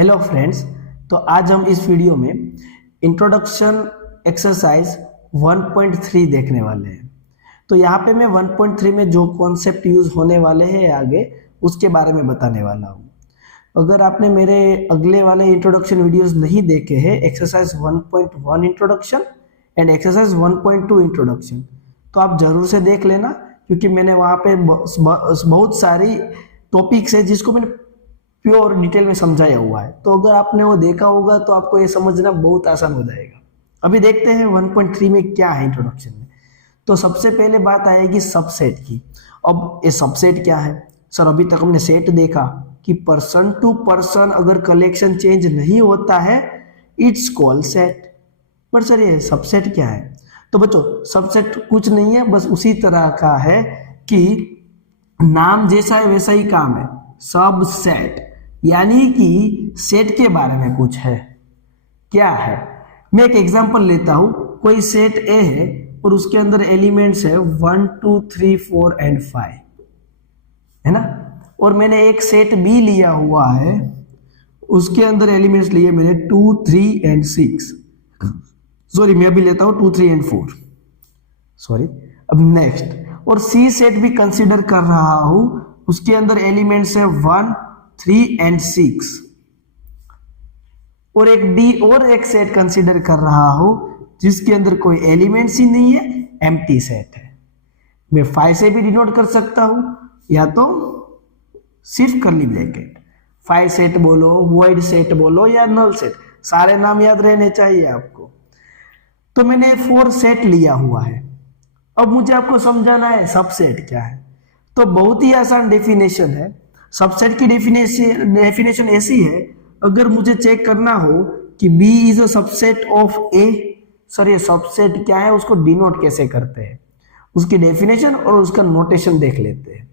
Hello friends. तो आज हम इस वीडियो में इंट्रोडक्शन एक्सरसाइज 1.3 देखने वाले हैं। तो यहाँ पे मैं 1.3 में जो कॉन्सेप्ट यूज होने वाले हैं आगे उसके बारे में बताने वाला हूँ। अगर आपने मेरे अगले वाले इंट्रोडक्शन वीडियोस नहीं देखे हैं, exercise 1.1 introduction and exercise 1.2 introduction, तो आप जरूर से देख लेना, क्योंकि मैंने वहाँ पे बहुत सारी टॉपिक्स है जिसको मैंने प्योर डिटेल में समझाया हुआ है। तो अगर आपने वो देखा होगा तो आपको ये समझना बहुत आसान हो जाएगा। अभी देखते हैं 1.3 में क्या है इंट्रोडक्शन में। तो सबसे पहले बात आएगी सबसेट की। अब ये सबसेट क्या है सर? अभी तक हमने सेट देखा कि पर्सन टू पर्सन अगर कलेक्शन चेंज नहीं होता है इट्स कॉल्ड सेट। पर सर ये सबसेट क्या है? तो बच्चों सबसेट कुछ नहीं है, बस उसी तरह का है कि नाम जैसा है वैसा ही काम है, सबसेट। यानी कि सेट के बारे में कुछ है। क्या है? मैं एक एग्जांपल लेता हूं। कोई सेट ए है और उसके अंदर एलिमेंट्स है 1 2 3 4 एंड 5, है ना। और मैंने एक सेट बी लिया हुआ है, उसके अंदर एलिमेंट्स लिए मैंने 2 3 एंड 6। सॉरी, मैं अभी लेता हूं 2 3 एंड 4। सॉरी, अब नेक्स्ट। और सी सेट भी कंसीडर कर रहा हूं, उसके अंदर एलिमेंट्स है 1 3 एंड 6। और एक डी और एक सेट कंसीडर कर रहा हूं जिसके अंदर कोई एलिमेंट्स ही नहीं है, एम्प्टी सेट है। मैं 5 से भी डिनोट कर सकता हूं, या तो सिर्फ कर्ली ब्रैकेट 5 सेट बोलो, वॉइड सेट बोलो या नल सेट, सारे नाम याद रहने चाहिए आपको। तो मैंने 4 सेट लिया हुआ है। अब मुझे आपको समझाना है सबसेट क्या है। तो बहुत ही आसान डेफिनेशन है। सबसेट की डेफिनेशन ऐसी है, अगर मुझे चेक करना हो कि B is a subset of A। Sir ये सबसेट क्या है, उसको डिनोट कैसे करते हैं, उसकी डेफिनेशन और उसका नोटेशन देख लेते हैं।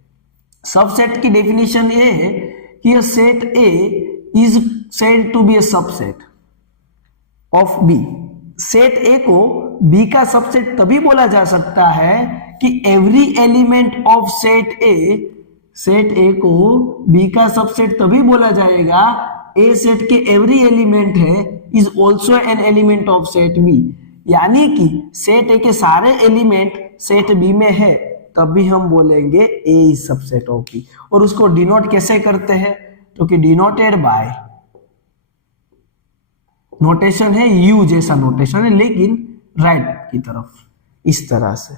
सबसेट की डेफिनेशन ये है कि a set A is said to be a subset of B। Set A को B का सबसेट तभी बोला जा सकता है कि every element of set A को B का सबसेट तभी बोला जाएगा, A सेट के एवरी एलिमेंट है is also an element of set B। यानी कि सेट A के सारे एलिमेंट सेट B में है, तभी हम बोलेंगे A is subset of B। और उसको डिनोट कैसे करते हैं? तो कि डिनोटेड बाय, नोटेशन है U जैसा नोटेशन है, लेकिन राइट की तरफ इस तरह से।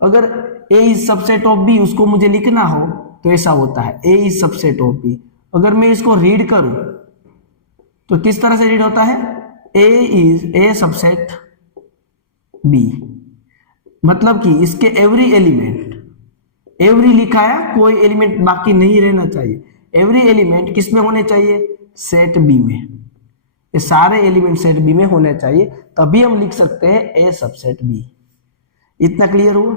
अगर A is subset of B उसको मुझे लिखना हो तो ऐसा होता है, A is subset of B। अगर मैं इसको रीड करूं तो किस तरह से रीड होता है? A is A subset B। मतलब कि इसके एवरी एलिमेंट, एवरी लिखा है, कोई एलिमेंट बाकी नहीं रहना चाहिए। एवरी एलिमेंट किस में होने चाहिए? सेट B में। ये सारे एलिमेंट सेट B में होने चाहिए, तभी हम लिख सकते हैं A सबसेट B। इतना क्लियर हुआ?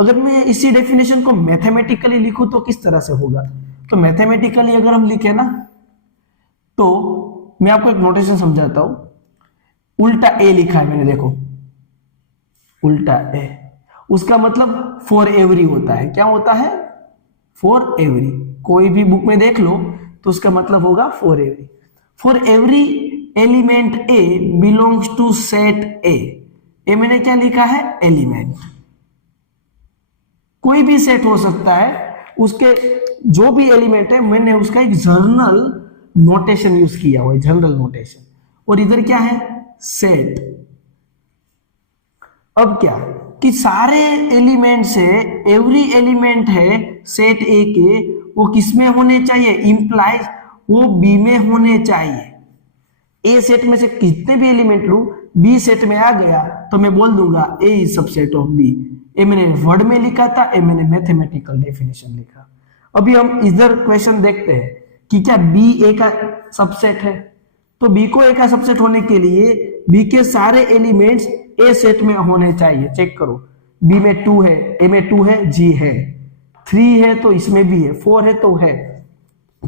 अगर मैं इसी डेफिनेशन को मैथमेटिकली लिखूं तो किस तरह से होगा? तो मैथमेटिकली अगर हम लिखे ना, तो मैं आपको एक नोटेशन समझाता हूं। उल्टा A लिखा है मैंने, देखो उल्टा A, उसका मतलब फॉर एवरी होता है। क्या होता है? For every. कोई भी बुक में देख लो तो उसका मतलब होगा for every. For every element A belongs to set A। ए मैंने क्या लिखा है? एलिमेंट। कोई भी सेट हो सकता है, उसके जो भी एलिमेंट है मैंने उसका एक जनरल नोटेशन यूज किया हुआ है, जनरल नोटेशन। और इधर क्या है? सेट। अब क्या कि सारे एलिमेंट से एवरी एलिमेंट है सेट A के, वो किस में होने चाहिए? इंप्लाइज वो B में होने चाहिए। A सेट में से कितने भी एलिमेंट लूं, B सेट में आ गया तो मैं बोल दूंगा A is subset of B। ये मैंने वर्ड में लिखा था, ये मैंने मैथमेटिकल डेफिनेशन लिखा। अभी हम इधर क्वेश्चन देखते हैं कि क्या B A का सबसेट है। तो B को A का सबसेट होने के लिए B के सारे एलिमेंट्स A सेट में होने चाहिए। चेक करो, B में 2 है, A में 2 है, G है, 3 है तो इसमें भी है, 4 है तो है।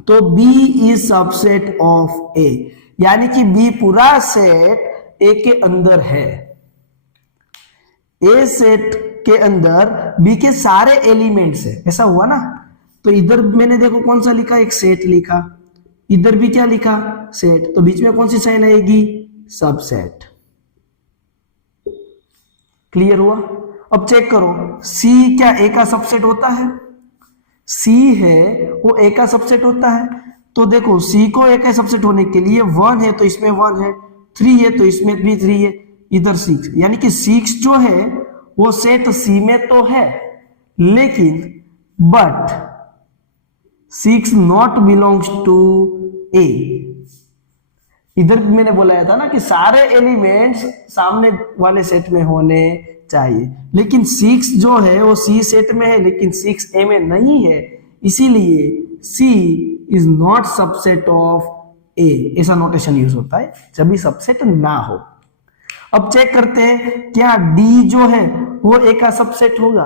तो B is subset of A, यानी कि B पूरा सेट A के अंदर है। A सेट के अंदर B के सारे एलिमेंट्स है, ऐसा हुआ ना। तो इधर मैंने देखो कौन सा लिखा, एक सेट लिखा, इधर भी क्या लिखा, सेट, तो बीच में कौन सी साइन आएगी, सबसेट। क्लियर हुआ। अब चेक करो, सी क्या ए का सबसेट होता है, सी है वो ए का सबसेट होता है। तो देखो सी को ए का सबसेट होने के लिए 1 है तो इसमें 1 है, 3 है तो इसमें भी 3 है, इधर 6, यानी कि 6 जो है वो सेट सी में तो है, लेकिन बट 6 नॉट बिलोंग्स टू ए। इधर मैंने बोला था ना कि सारे एलिमेंट्स सामने वाले सेट में होने चाहिए, लेकिन 6 जो है वो सी सेट में है लेकिन 6 ए में नहीं है, इसीलिए सी इज नॉट सबसेट ऑफ ए। ऐसा नोटेशन यूज होता है जब भी सबसेट ना हो। अब चेक करते हैं क्या डी जो है वो ए का सबसेट होगा,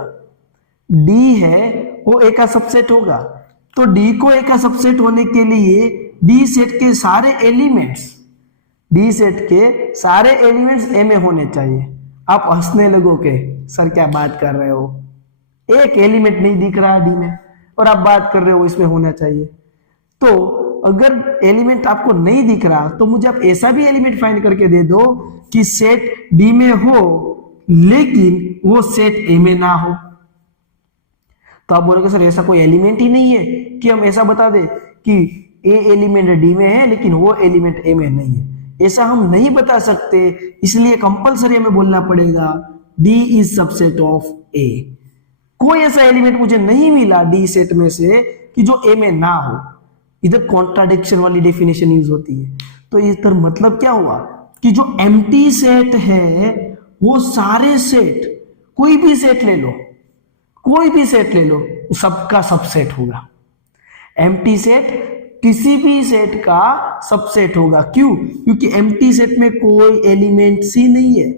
डी है वो ए का सबसेट होगा। तो डी को ए का सबसेट होने के लिए डी सेट के सारे एलिमेंट्स, डी सेट के सारे एलिमेंट्स ए में होने चाहिए। आप हंसने लगोगे, सर क्या बात कर रहे हो, एक एलिमेंट नहीं दिख रहा डी में और आप बात कर रहे हो इसमें होना चाहिए। तो अगर एलिमेंट आपको नहीं दिख रहा तो मुझे आप ऐसा भी एलिमेंट फाइंड करके दे दो कि सेट डी में हो लेकिन वो सेट ए में ना हो। तो आप बोलोगे सर ऐसा कोई एलिमेंट ही नहीं है कि हम ऐसा बता दे कि ए एलिमेंट डी में है लेकिन वो एलिमेंट ए में नहीं है, ऐसा हम नहीं बता सकते, इसलिए कंपलसरी हमें बोलना पड़ेगा डी इज सबसेट ऑफ ए। कोई ऐसा एलिमेंट मुझे नहीं मिला डी सेट में से कि जो ए में ना हो। इधर कॉन्ट्राडिक्शन वाली डेफिनेशन यूज होती है। तो इधर मतलब क्या हुआ कि जो एम्प्टी सेट है वो सारे सेट, कोई भी सेट ले लो, कोई भी सेट ले लो, सबका सबसेट होगा। एम्प्टी सेट किसी भी सेट का सबसेट होगा। क्यों? क्योंकि एम्प्टी सेट में कोई एलिमेंट सी नहीं है,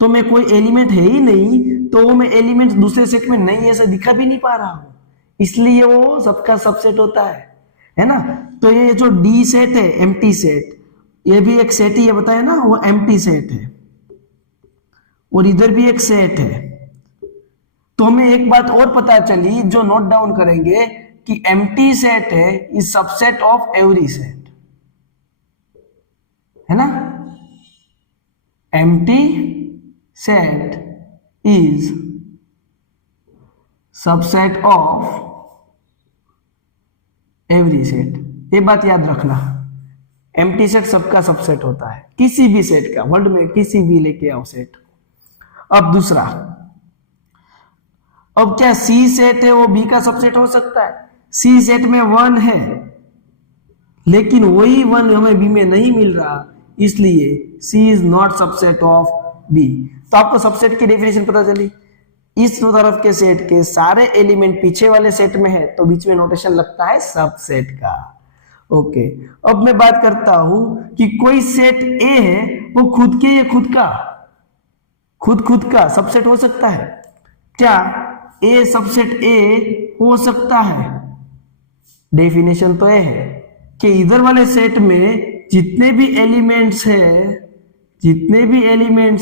तो मैं कोई एलिमेंट है ही नहीं, तो वो मैं एलिमेंट दूसरे सेट में नहीं ऐसा दिखा भी नहीं पा रहा हूं, इसलिए वो सबका सबसेट होता है ना। तो ये जो डी सेट है एम्प्टी सेट, ये भी एक सेट ही है, बताया ना, वो एम्प्टी सेट है, और इधर भी एक सेट है। तो हमें एक बात और पता चली जो नोट डाउन करेंगे कि एम्प्टी सेट है is subset of every set, है ना। Empty set is subset of every set, ये बात याद रखना। एम्प्टी सेट सबका सबसेट होता है, किसी भी सेट का, वर्ल्ड में किसी भी लेके आओ सेट। अब दूसरा, अब क्या सी सेट है वो बी का सबसेट हो सकता है? सी सेट में 1 है लेकिन वही 1 हमें बी में नहीं मिल रहा, इसलिए C is not subset of B. तो आपको सबसेट की डेफिनेशन पता चली। इस तरफ के सेट के सारे एलिमेंट पीछे वाले सेट में है तो बीच में नोटेशन लगता है सबसेट का। ओके, अब मैं बात करता हूं कि कोई सेट ए है वो खुद के या खुद का सबसेट हो सकता है। क्या ए सबसेट ए हो सकता है? डेफिनेशन तो ये है कि इधर वाले सेट में जितने भी एलिमेंट्स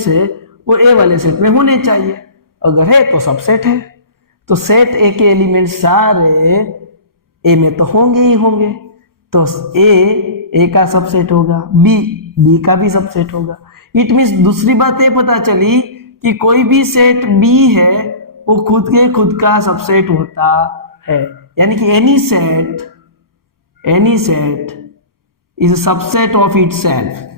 है वो ए वाले सेट में होने चाहिए, अगर है तो सबसेट है। तो सेट ए के एलिमेंट सारे ए में तो होंगे ही होंगे, तो ए का सबसेट होगा, बी का भी सबसेट होगा। इट मींस दूसरी बात ये पता चली कि कोई भी सेट बी है वो खुद का सबसेट होता है, यानी कि any set is subset of itself.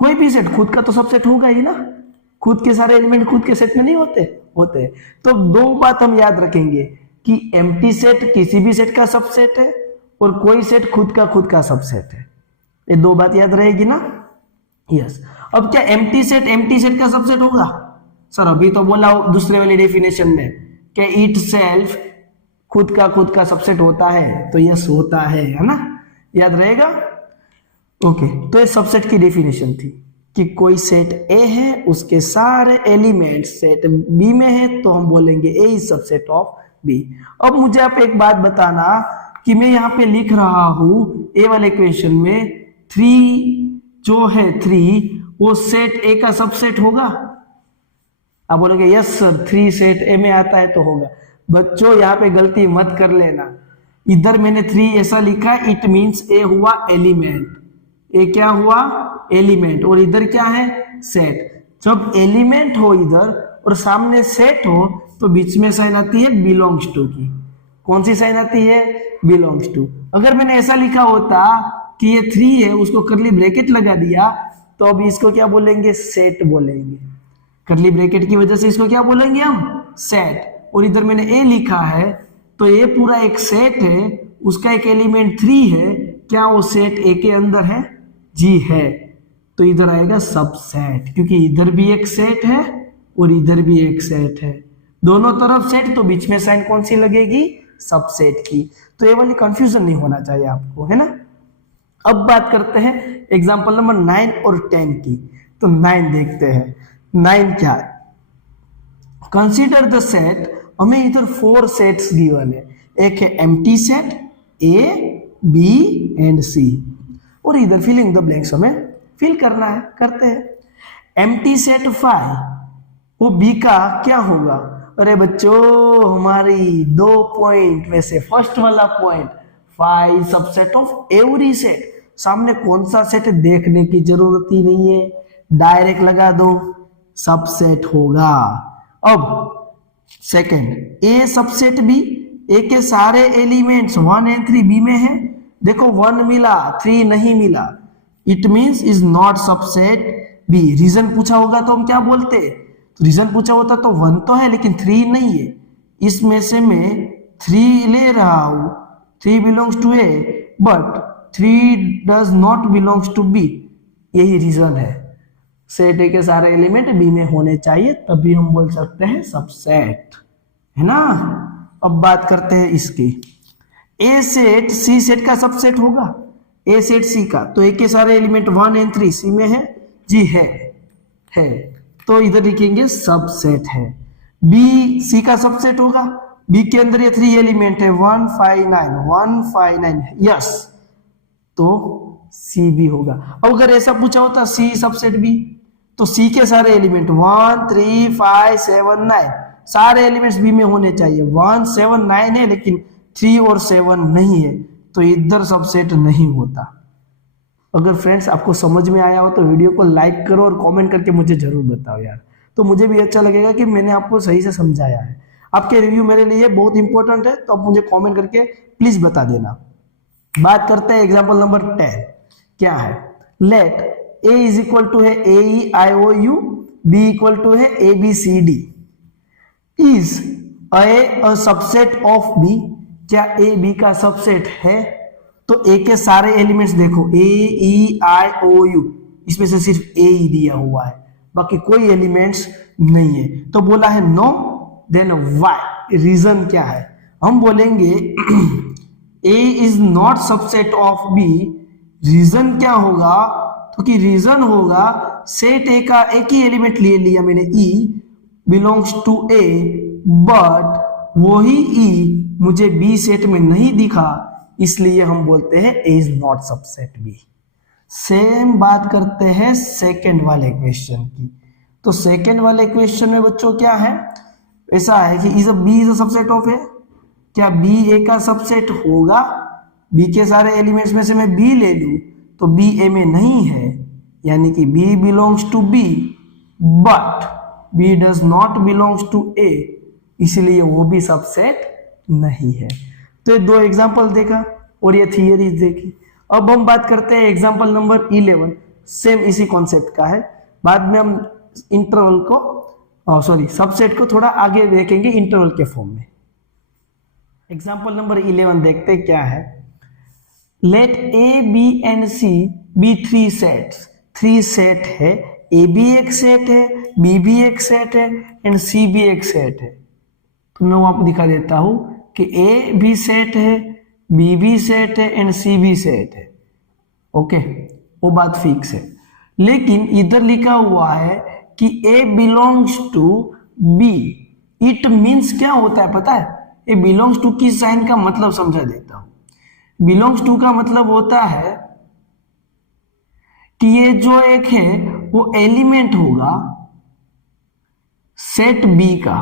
कोई भी सेट खुद का तो सबसेट होगा ही ना, खुद के सारे एलिमेंट खुद के सेट में नहीं होते। तो दो बात हम याद रखेंगे कि एम्प्टी सेट किसी भी सेट का सबसेट है और कोई सेट खुद का सबसेट है। ये दो बात याद रहेगी ना। यस। अब क्या एम्प्टी सेट का सबसेट होगा? सर अभी तो बोला दूसरे वाली डेफिनेशन में कि इटसेल्फ खुद का सबसेट होता है, तो यस होता है ना, याद रहेगा। ओके, तो ये सबसेट की डेफिनेशन थी कि कोई सेट ए है उसके सारे एलिमेंट सेट बी में है तो हम बोलेंगे A is subset of B. अब मुझे आप एक बात बताना कि मैं यहाँ पे लिख रहा हूं ए वाले इक्वेशन में 3 जो है 3 वो सेट ए का सबसेट होगा? आप बोलोगे यस सर 3 सेट ए में आता है तो होगा, बच्चों यहाँ पे गलती मत कर लेना, इधर मैंने 3 ऐसा लिखा है, इट मींस ए हुआ एलिमेंट, ए क्या हुआ एलिमेंट, और इधर क्या है सेट। जब एलिमेंट हो इधर और सामने सेट हो तो बीच में साइन आती है बिलोंग्स टू की। कौन सी साइन आती है बिलोंग्स टू। अगर मैंने ऐसा लिखा होता कि ये 3 है, उसको करली ब्रैकेट लगा दिया, तो अब इसको क्या बोलेंगे सेट बोलेंगे। करली ब्रैकेट की वजह से इसको क्या बोलेंगे हम सेट। और इधर मैंने ए लिखा है तो ये पूरा एक सेट है, उसका एक एलिमेंट 3 है, क्या वो सेट ए के अंदर है जी है। तो इधर आएगा सबसेट, क्योंकि इधर भी एक सेट है और इधर भी एक सेट है, दोनों तरफ सेट, तो बीच में साइन कौन सी लगेगी सबसेट की। तो ये वाली कंफ्यूजन नहीं होना चाहिए आपको, है ना। अब बात करते हैं एग्जांपल नंबर 9 और 10 की। तो 9 देखते हैं, 9 क्या है, कंसीडर द सेट। हमें इधर 4 सेट्स गिवन है, एक है empty set A B and C, और इधर फिलिंग द ब्लैंक्स हमें फिल करना है, करते हैं। एम्प्टी सेट 5, वो बी का क्या होगा। अरे बच्चों हमारी 2 पॉइंट में से फर्स्ट वाला point 5 subset of every set. सामने कौन सा सेट देखने की जरूरत ही नहीं है, डायरेक्ट लगा दो सबसेट होगा। अब सेकंड ए सबसेट बी, ए के सारे एलिमेंट्स 1 एंड 3 बी में है। देखो 1 मिला 3 नहीं मिला, it means is not subset B. Reason पूछा होगा तो हम क्या बोलते, रीजन पूछा होता तो 1 तो है लेकिन 3 नहीं है, इसमें से मैं 3 ले रहा हूं, 3 belongs to A but 3 does not belongs to B, यही रीजन है। सेट ए के सारे एलिमेंट बी में होने चाहिए, तभी हम बोल सकते हैं सबसेट, है ना। अब बात करते हैं इसकी, ए सेट सी सेट का सबसेट होगा, ए सेट सी का, तो ए के सारे एलिमेंट 1 एंड 3 सी में है जी है, तो इधर लिखेंगे सबसेट है। बी सी का सबसेट होगा, बी के अंदर ये 3 एलिमेंट है 1 5 9 1 5 9, यस, तो सी भी होगा। अब अगर ऐसा पूछा होता सी सबसेट बी, तो सी के सारे एलिमेंट 1 3 5 7 9 सारे एलिमेंट्स बी में होने चाहिए। 1 7 9 है लेकिन 3 और 7 नहीं है, तो इधर सबसेट नहीं होता। अगर फ्रेंड्स आपको समझ में आया हो तो वीडियो को लाइक करो और कमेंट करके मुझे जरूर बताओ यार, तो मुझे भी अच्छा लगेगा कि मैंने आपको सही से समझाया है। आपके रिव्यू मेरे लिए बहुत इंपॉर्टेंट है, तो आप मुझे कमेंट करके प्लीज बता देना। बात करते हैं एग्जांपल नंबर 10, क्या है, let a is equal to है A E I O U, B equal to है A B C D, is a subset of B. क्या ए बी का सबसेट है, तो ए के सारे एलिमेंट्स देखो ए ई आई ओ यू, इसमें से सिर्फ ए ही दिया हुआ है, बाकी कोई एलिमेंट्स नहीं है, तो बोला है नो, देन वाई, रीजन क्या है, हम बोलेंगे A is not subset of B. Reason क्या होगा, तो कि रीजन होगा सेट ए का एक ही एलिमेंट ले लिया मैंने ई बिलोंग्स टू ए, बट वही ई मुझे बी सेट में नहीं दिखा, इसलिए हम बोलते हैं A is not subset B. Same बात करते हैं सेकंड वाले क्वेश्चन की। तो सेकंड वाले क्वेश्चन में बच्चों क्या है, ऐसा है कि is B is a subset of A. क्या बी ए का सबसेट होगा, बी के सारे एलिमेंट्स में से मैं बी ले लूं तो बी ए में नहीं है, यानी कि B belongs to B but B does not belongs to A, इसलिए वो भी सबसेट नहीं है। तो ये 2 एग्जांपल देखा और ये थियरीज देखी। अब हम बात करते हैं एग्जांपल नंबर 11, सेम इसी कॉन्सेप्ट का है। बाद में हम इंटरवल को सबसेट को थोड़ा आगे देखेंगे इंटरवल के फॉर्म में। एग्जांपल नंबर 11 देखते हैं क्या है, let A B and C be 3 sets. 3 set है, ए भी एक सेट है, बी भी एक सेट है एंड सी भी एक सेट है। तो मैं आपको दिखा देता हूं कि ए भी सेट है, बी भी सेट है एंड सी भी सेट है, ओके, वो बात फिक्स है। लेकिन इधर लिखा हुआ है कि A belongs to B, it means क्या होता है पता है, ए बिलोंग्स टू की साइन का मतलब समझा देता हूं। बिलोंग्स टू का मतलब होता है कि ये जो एक है वो एलिमेंट होगा सेट बी का,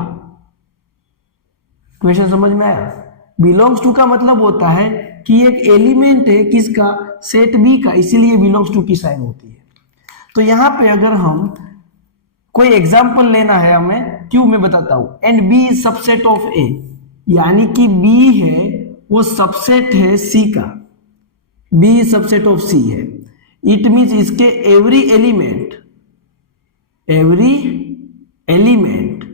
क्वेश्चन समझ में आया? बिलोंग्स टू का मतलब होता है कि एक एलिमेंट है किसका, सेट बी का, इसीलिए बिलोंग्स टू की साइन होती है। तो यहां पे अगर हम कोई एग्जांपल लेना है हमें, क्यों मैं बताता हूं, and B is subset of A, यानी कि बी है वो सबसेट है सी का, B is subset of C है, इट मीन्स इसके एवरी एलिमेंट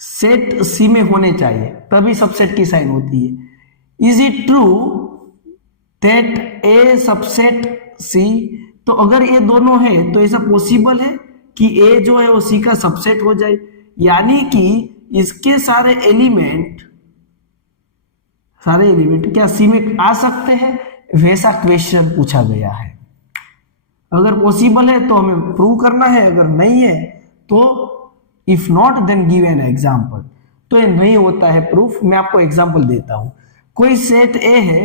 सेट सी में होने चाहिए, तभी सबसेट की साइन होती है। Is it true that A subset C? तो अगर ये दोनों है तो ऐसा पॉसिबल है कि ए जो है वो सी का सबसेट हो जाए, यानी कि इसके सारे एलिमेंट क्या सी में आ सकते हैं, वैसा क्वेश्चन पूछा गया है। अगर पॉसिबल है तो हमें प्रूव करना है, अगर नहीं है तो if not then give an example. तो ये नहीं होता है प्रूफ। मैं आपको एग्जांपल देता हूं। कोई सेट ए है,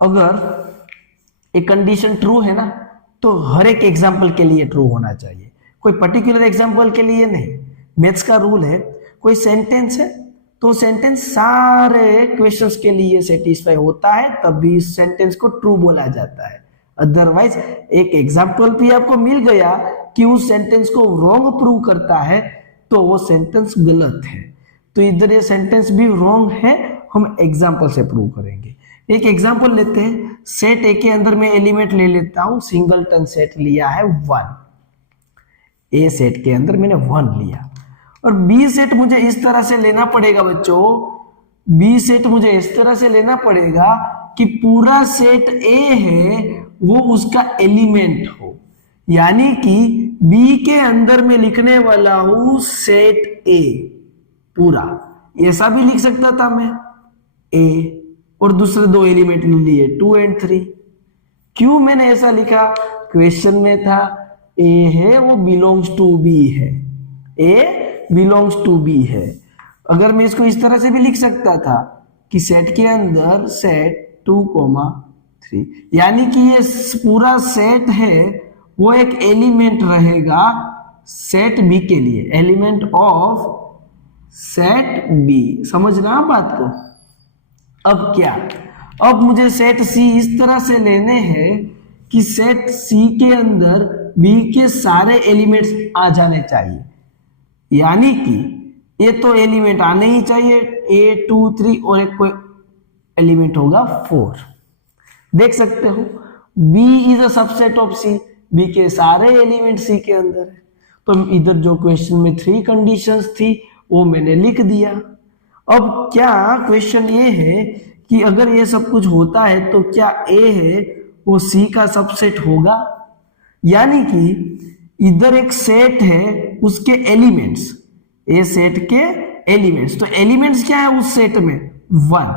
अगर एक कंडीशन ट्रू है ना, तो हर एक एग्जांपल के लिए ट्रू होना चाहिए, कोई पर्टिकुलर एग्जांपल के लिए नहीं। मैथ्स का रूल है, कोई सेंटेंस है तो सेंटेंस सारे क्वेश्चंस के लिए सेटिस्फाई होता है, तभी इस सेंटेंस को ट्रू बोला जाता है। अदरवाइज एक एग्जांपल भी आपको मिल गया कि उस सेंटेंस को रॉन्ग प्रूव करता है तो वो सेंटेंस गलत है। तो इधर ये सेंटेंस भी रॉन्ग है, हम एग्जांपल से प्रूव करेंगे। एक एग्जांपल लेते हैं। सेट ए के अंदर मैं एलिमेंट ले लेता हूं, सिंगलटन सेट लिया है 1। ए सेट के अंदर मैंने 1 लिया, और बी सेट मुझे इस तरह से लेना पड़ेगा बच्चों, बी सेट मुझे इस तरह से लेना पड़ेगा कि पूरा सेट ए है वो उसका एलिमेंट हो, यानी कि बी के अंदर मैं लिखने वाला हूं सेट ए पूरा। ऐसा भी लिख सकता था मैं, ए और दूसरे दो एलिमेंट ले लिए 2 और 3। क्यों मैंने ऐसा लिखा? क्वेश्चन में था ए है वो बिलोंग्स टू बी है, ए बिलोंग्स टू बी है। अगर मैं इसको इस तरह से भी लिख सकता था कि सेट के अंदर सेट 2, 3, यानी कि ये पूरा सेट है वो एक एलिमेंट रहेगा सेट बी के लिए, एलिमेंट ऑफ सेट बी। समझना बात को? अब क्या, अब मुझे सेट सी इस तरह से लेने हैं कि सेट सी के अंदर बी के सारे एलिमेंट्स आ जाने चाहिए, यानी कि ये तो एलिमेंट आने ही चाहिए, ए 2 3 और एक कोई एलिमेंट होगा 4। देख सकते हो B is a subset of C, B के सारे एलिमेंट C के अंदर है। तो इधर जो क्वेश्चन में 3 कंडीशंस थी वो मैंने लिख दिया। अब क्या क्वेश्चन ये है कि अगर ये सब कुछ होता है तो क्या A है वो C का सबसेट होगा, यानी कि इधर एक सेट है उसके एलिमेंट्स, ए सेट के एलिमेंट्स, तो एलिमेंट्स क्या है उस सेट में 1,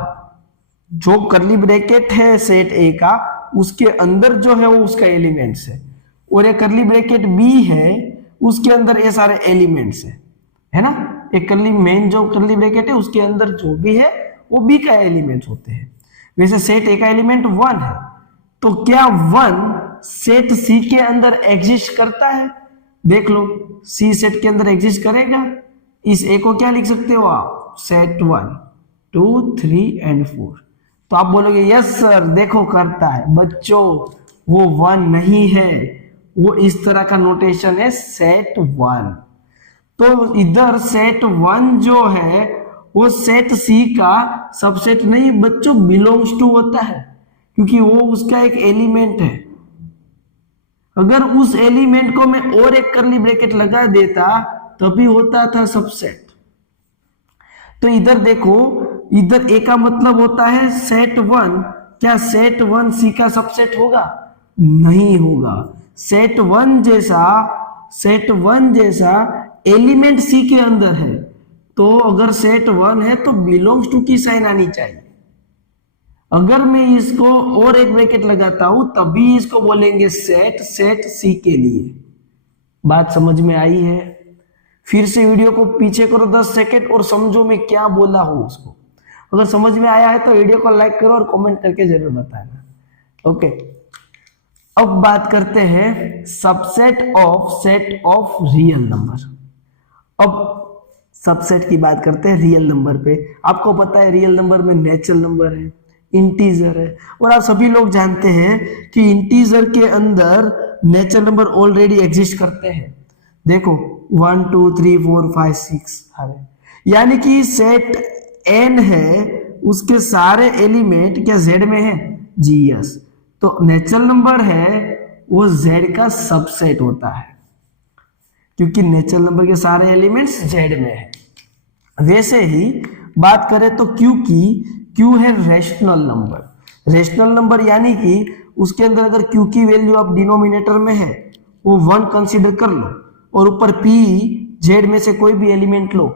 जो करली ब्रैकेट है सेट ए का उसके अंदर जो है वो उसका एलिमेंट्स है, और एक करली ब्रैकेट बी है उसके अंदर ये सारे एलिमेंट्स है ना। एक करली मेन जो करली ब्रैकेट है उसके अंदर जो भी है वो बी का एलिमेंट्स होते हैं। वैसे सेट ए का एलिमेंट 1 है, तो क्या 1 सेट सी के अंदर एग्जिस्ट करता है? देख लो, सी सेट के अंदर एग्जिस्ट करेगा। इस ए को क्या लिख सकते हो आप, सेट 1 2 3 और 4। तो आप बोलोगे यस सर देखो करता है। बच्चों वो 1 नहीं है, वो इस तरह का नोटेशन है सेट 1। तो इधर सेट 1 जो है वो सेट सी का सबसेट नहीं बच्चों, बिलोंग्स टू होता है, क्योंकि वो उसका एक एलिमेंट है। अगर उस एलिमेंट को मैं और एक करली ब्रैकेट लगा देता तभी होता था सबसेट। तो इधर देखो, इधर ए का मतलब होता है सेट 1। क्या सेट 1 सी का सबसेट होगा? नहीं होगा। सेट 1 जैसा एलिमेंट सी के अंदर है, तो अगर सेट 1 है तो बिलोंग्स टू की साइन आनी चाहिए। अगर मैं इसको और एक ब्रैकेट लगाता हूं तभी इसको बोलेंगे सेट सी के लिए। बात समझ में आई है? फिर से वीडियो को पीछे करो 10 सेकंड और समझो मैं क्या बोला हूं उसको। अगर समझ में आया है तो वीडियो को लाइक करो और कमेंट करके जरूर बताना। ओके, अब बात करते हैं subset of set of real number. अब सबसेट की बात करते हैं रियल नंबर पे। आपको पता है रियल नंबर में नेचुरल नंबर है, इंटीजर है, और आप सभी लोग जानते हैं कि इंटीजर के अंदर नेचुरल नंबर ऑलरेडी एग्जिस्ट करते हैं। देखो 1 2 3 4 5 6 यानी कि सेट n है, उसके सारे एलिमेंट क्या जेड में है? जी यस। तो नेचुरल नंबर है वो जेड का सबसेट होता है, क्योंकि नेचुरल नंबर के सारे एलिमेंट्स जेड में है। वैसे ही बात करें तो क्यू की, क्यू है रेशनल नंबर। रेशनल नंबर यानी कि उसके अंदर अगर क्यू की वैल्यू आप डिनोमिनेटर में है वो 1 कंसीडर कर लो, और ऊपर पी जेड में से कोई भी एलिमेंट लो,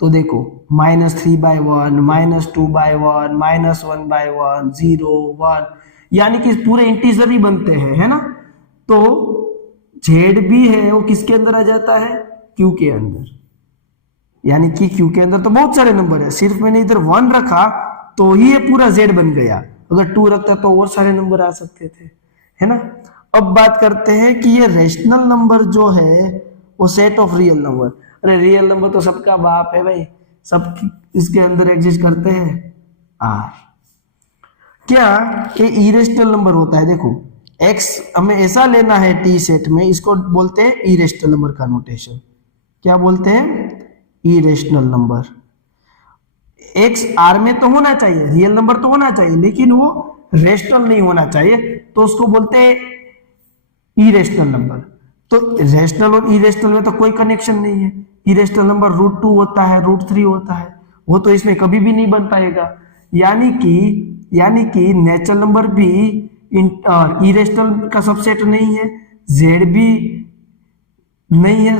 तो देखो -3/1, -2/1, -1/1, 0 1, यानी कि पूरे इंटीजर ही बनते हैं, है ना। तो जेड भी है वो किसके अंदर आ जाता है? क्यू के अंदर। यानी कि क्यू के अंदर तो बहुत सारे नंबर है, सिर्फ मैंने इधर 1 रखा तो ही ये पूरा जेड बन गया, अगर 2 रखता तो और सारे नंबर आ सकते थे, है ना। अब बात करते हैं कि ये रेशनल नंबर जो है वो सेट ऑफ रियल नंबर। अरे रियल नंबर तो सबका बाप है भाई, सब इसके अंदर एग्जिस्ट करते हैं। आर क्या ये इरेशनल नंबर होता है? देखो x हमें ऐसा लेना है टी सेट में, इसको बोलते हैं इरेशनल नंबर का नोटेशन। क्या बोलते हैं? Irrational number. x r में तो होना चाहिए, रियल नंबर तो होना चाहिए, लेकिन वो रेशनल नहीं होना चाहिए, तो उसको बोलते हैं इरेशनल नंबर। तो रेशनल और इरेशनल में तो कोई कनेक्शन नहीं है। इरेशनल नंबर √2 होता है, √3 होता है, वो तो इसमें कभी भी नहीं बन पाएगा। यानी कि नेचुरल नंबर भी इरेशनल का सबसेट नहीं है, जेड भी नहीं है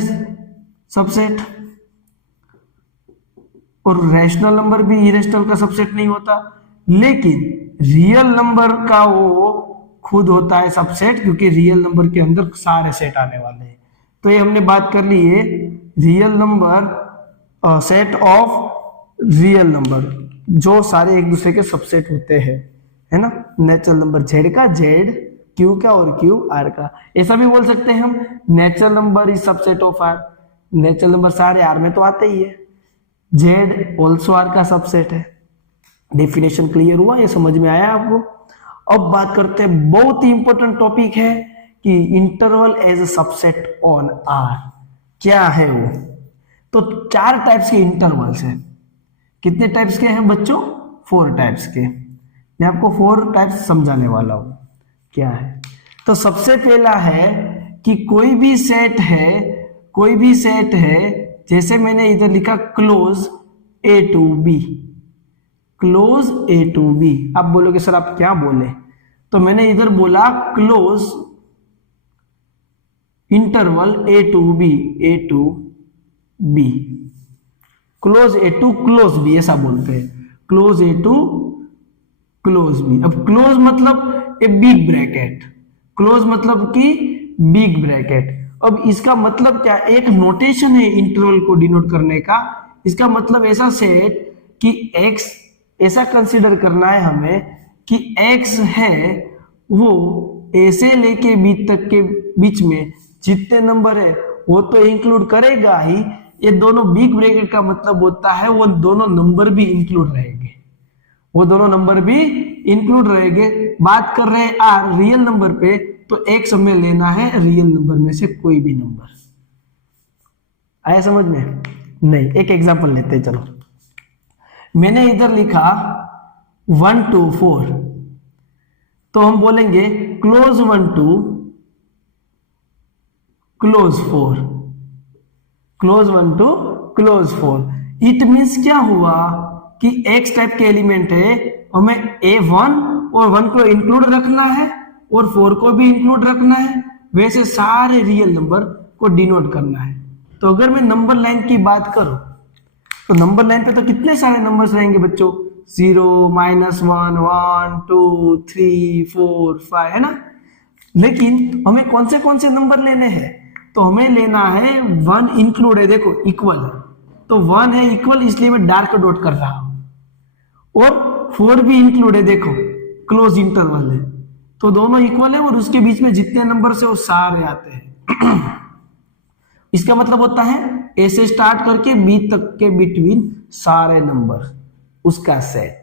सबसेट, और रैशनल नंबर भी इरेशनल का सबसेट नहीं होता। लेकिन रियल नंबर का वो खुद होता है सबसेट, क्योंकि रियल नंबर के अंदर सारे सेट आने वाले हैं। तो ये हमने बात कर ली है real number, set of real number, जो सारे एक दूसरे के सबसेट होते हैं, है ना। नेचुरल नंबर जेड का जेड, क्यू का और क्यू आर का। ऐसा भी बोल सकते हैं हम, natural number is subset of R. Natural number सारे आर में तो आते ही है, जेड ऑल्सो आर का सबसेट है। डेफिनेशन क्लियर हुआ? ये समझ में आया आपको? अब बात करते हैं, बहुत ही इंपॉर्टेंट टॉपिक है कि interval as a subset on R क्या है वो। तो 4 टाइप्स के इंटरवल्स हैं। कितने टाइप्स के हैं बच्चों? 4 टाइप्स के। मैं आपको 4 टाइप्स समझाने वाला हूं क्या है। तो सबसे पहला है कि कोई भी सेट है, जैसे मैंने इधर लिखा close A to B, close A to B. आप बोलोगे सर आप क्या बोले? तो मैंने इधर बोला close interval A to B, close A to close B, ऐसा बोलते हैं, close A to close B. अब क्लोज मतलब ए बिग ब्रैकेट, क्लोज मतलब कि बिग ब्रैकेट। अब इसका मतलब क्या? एक नोटेशन है इंटरवल को डिनोट करने का। इसका मतलब ऐसा सेट कि x ऐसा कंसीडर करना है हमें कि x है वो a से लेके b तक के बीच में जितने नंबर है वो तो इंक्लूड करेगा ही। ये दोनों बिग ब्रैकेट का मतलब होता है वो दोनों नंबर भी इंक्लूड रहेंगे, वो दोनों नंबर भी इंक्लूड रहेंगे। बात कर रहे हैं आर रियल नंबर पे, तो x हमें लेना है रियल नंबर में से कोई भी नंबर। आया समझ में? नहीं, एक एग्जांपल लेते हैं। चलो, मैंने इधर लिखा 1 2 4, तो हम बोलेंगे close 1 2 close 4, close 1 2 close 4। It means क्या हुआ कि x टाइप के एलिमेंट है, हमें a1 और 1 को इंक्लूड रखना है और 4 को भी इंक्लूड रखना है, वैसे सारे रियल नंबर को डिनोट करना है। तो अगर मैं नंबर लाइन की बात करूं तो नंबर लाइन पे तो कितने सारे नंबर्स रहेंगे बच्चों? 0 -1 1 2 3 4 5, है ना। लेकिन हमें कौन से नंबर लेने हैं? तो हमें लेना है 1 इंक्लूड है, देखो इक्वल है, तो 1 है इक्वल, इसलिए मैं डार्क डॉट कर रहा हूं, और 4 भी इंक्लूड है, देखो क्लोज इंटरवल है, तो दोनों इक्वल है और उसके बीच में जितने नंबर से वो सारे आते हैं। इसका मतलब होता है ए से स्टार्ट करके बी तक के बिटवीन सारे नंबर, उसका सेट।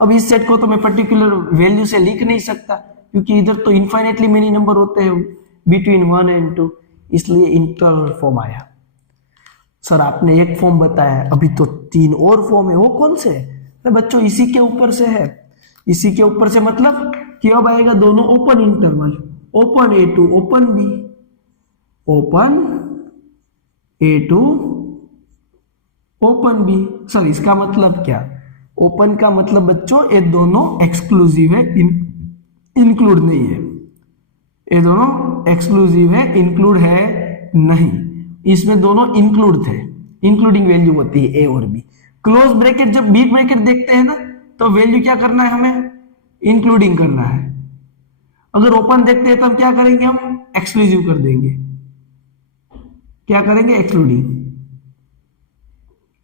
अब इस सेट को तो मैं पर्टिकुलर वैल्यू से लिख नहीं सकता, क्योंकि इधर तो इनफाइनेटली मेनी नंबर होते हैं बिटवीन 1 एंड 2, इसलिए इंटरवल फॉर्म आया। सर आपने एक फॉर्म बताया, अभी तो 3 और फॉर्म है, वो कौन से है? अरे बच्चों इसी के ऊपर से है, इसी के ऊपर से मतलब कि अब आएगा दोनों open interval, open A2 open B, open A2 open B। Sir इसका मतलब क्या? ओपन का मतलब बच्चों ये दोनों एक्सक्लूसिव है, इंक्लूड नहीं है, ये दोनों एक्सक्लूसिव है, इंक्लूड है नहीं, इसमें दोनों इंक्लूड थे, इंक्लूडिंग वैल्यू होती है A और B। क्लोज ब्रैकेट, जब बिग ब्रैकेट देखते हैं ना तो वैल्यू क्या करना है हमें? इंक्लूडिंग करना है। अगर ओपन देखते हैं तो हम क्या करेंगे? हम एक्सक्लूसिव कर देंगे। क्या करेंगे? एक्सक्लूडिंग।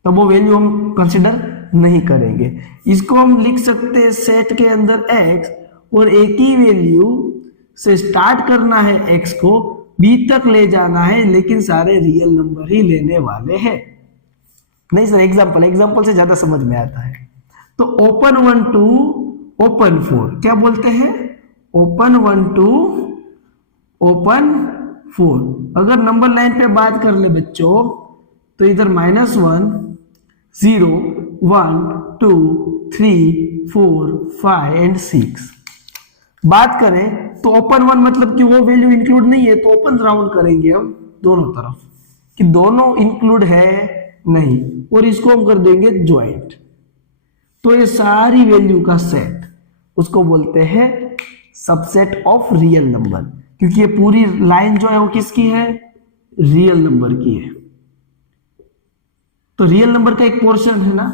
तो वो वैल्यू हम कंसिडर नहीं करेंगे। इसको हम लिख सकते हैं सेट के अंदर x, और एक ही वैल्यू से स्टार्ट करना है x को, b तक ले जाना है, लेकिन सारे रियल नंबर ही लेने वाले हैं। नहीं सर एग्जांपल से ज्यादा समझ में आता है। तो ओपन 1 2 ओपन 4 क्या बोलते हैं? Open 1 2 open 4। अगर नंबर लाइन पे बात कर ले बच्चों तो इधर -1 0 1 2 3 4 5 एंड 6। बात करें तो ओपन 1 मतलब कि वो वैल्यू इंक्लूड नहीं है, तो ओपन राउंड करेंगे हम दोनों तरफ कि दोनों इंक्लूड है नहीं, और इसको हम कर देंगे ज्वाइंट। तो ये सारी वैल्यू का सेट उसको बोलते हैं सबसेट ऑफ रियल नंबर, क्योंकि ये पूरी लाइन जो है वो किसकी है? रियल नंबर की है। तो रियल नंबर का एक पोर्शन है ना,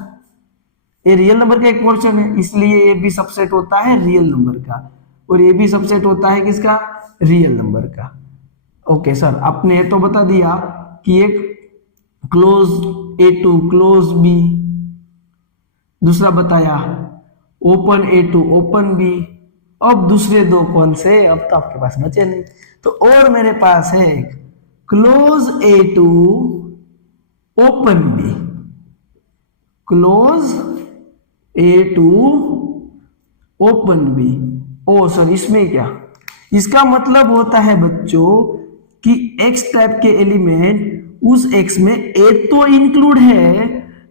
ये रियल नंबर का एक पोर्शन है, इसलिए ये भी सबसेट होता है रियल नंबर का, और ये भी सबसेट होता है किसका? रियल नंबर का। ओके सर आपने तो बता दिया कि एक क्लोज A2 क्लोज B, दूसरा बताया ओपन A2 ओपन B। अब दूसरे दो कौन से? अब तो आपके पास बचे नहीं, तो और मेरे पास है एक close A2 open B, close A2 open B। ओ सर इसमें क्या? इसका मतलब होता है बच्चों कि X टाइप के एलिमेंट उस X में A तो इंक्लूड है,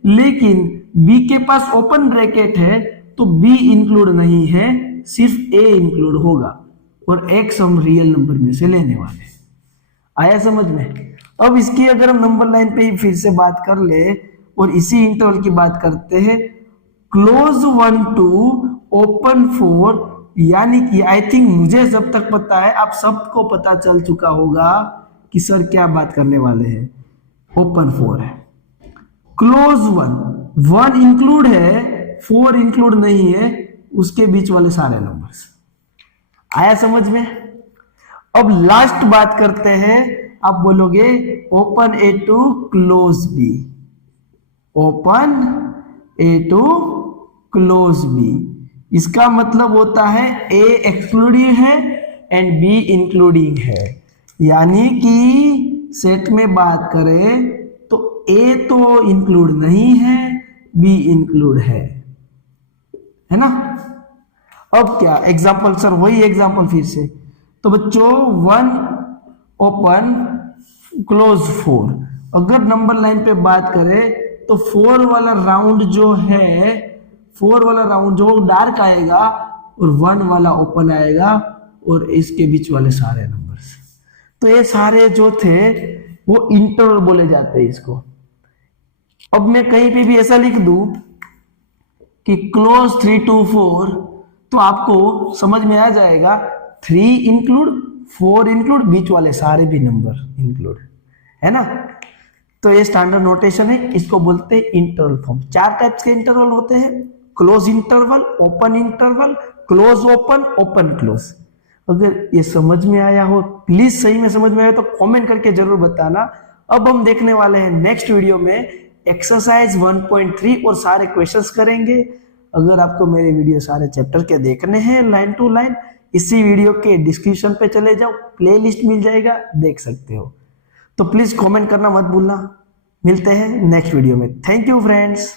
लेकिन B के पास ओपन ब्रैकेट है तो B इंक्लूड नहीं है, सिर्फ A इंक्लूड होगा, और X हम रियल नंबर में से लेने वाले हैं। आया समझ में? अब इसकी अगर हम नंबर लाइन पे ही फिर से बात कर ले और इसी इंटरवल की बात करते हैं, क्लोज 1 2 ओपन 4, यानी कि आई थिंक मुझे जब तक पता है आप सबको पता चल चुका होगा कि सर क्या बात करने वाले हैं। ओपन 4 है, क्लोज 1 इंक्लूड है, 4 इंक्लूड नहीं है, उसके बीच वाले सारे नंबर्स। आया समझ में? अब लास्ट बात करते हैं, आप बोलोगे open A2 close B, open A2 close B। इसका मतलब होता है A एक्सक्लूडिंग है एंड B इंक्लूडिंग है, यानी कि सेट में बात करें तो A तो इंक्लूड नहीं है, B इंक्लूड है ना? अब क्या एग्जांपल? सर वही एग्जांपल फिर से। तो बच्चों 1 ओपन क्लोज 4, अगर नंबर लाइन पे बात करें तो 4 वाला राउंड जो है, 4 वाला राउंड जो डार्क आएगा और 1 वाला ओपन आएगा, और इसके बीच वाले सारे नंबर्स। तो ये सारे जो थे वो इंटरवल बोले जाते हैं इसको। अब मैं कहीं पे भी ऐसा लिख दूं कि क्लोज 3 2 4, तो आपको समझ में आ जाएगा 3 इंक्लूड 4 इंक्लूड, बीच वाले सारे भी नंबर इंक्लूड, है ना? तो ये स्टैंडर्ड नोटेशन है, इसको बोलते हैं इंटरवल फॉर्म। 4 टाइप्स के इंटरवल होते हैं, close interval, open interval, close open, open close. अगर ये समझ में आया हो, प्लीज सही में समझ में आया तो कमेंट करके जरूर बताना। अब हम देखने वाले हैं नेक्स्ट वीडियो में एक्सरसाइज 1.3 और सारे क्वेश्चंस करेंगे। अगर आपको मेरे वीडियो सारे चैप्टर के देखने हैं लाइन टू लाइन, इसी वीडियो के डिस्क्रिप्शन पे चले जाओ, प्लेलिस्ट मिल जाएगा, देख सकते हो। तो प्लीज कमेंट करना मत भूलना। मिलते हैं नेक्स्ट वीडियो में। Thank you friends.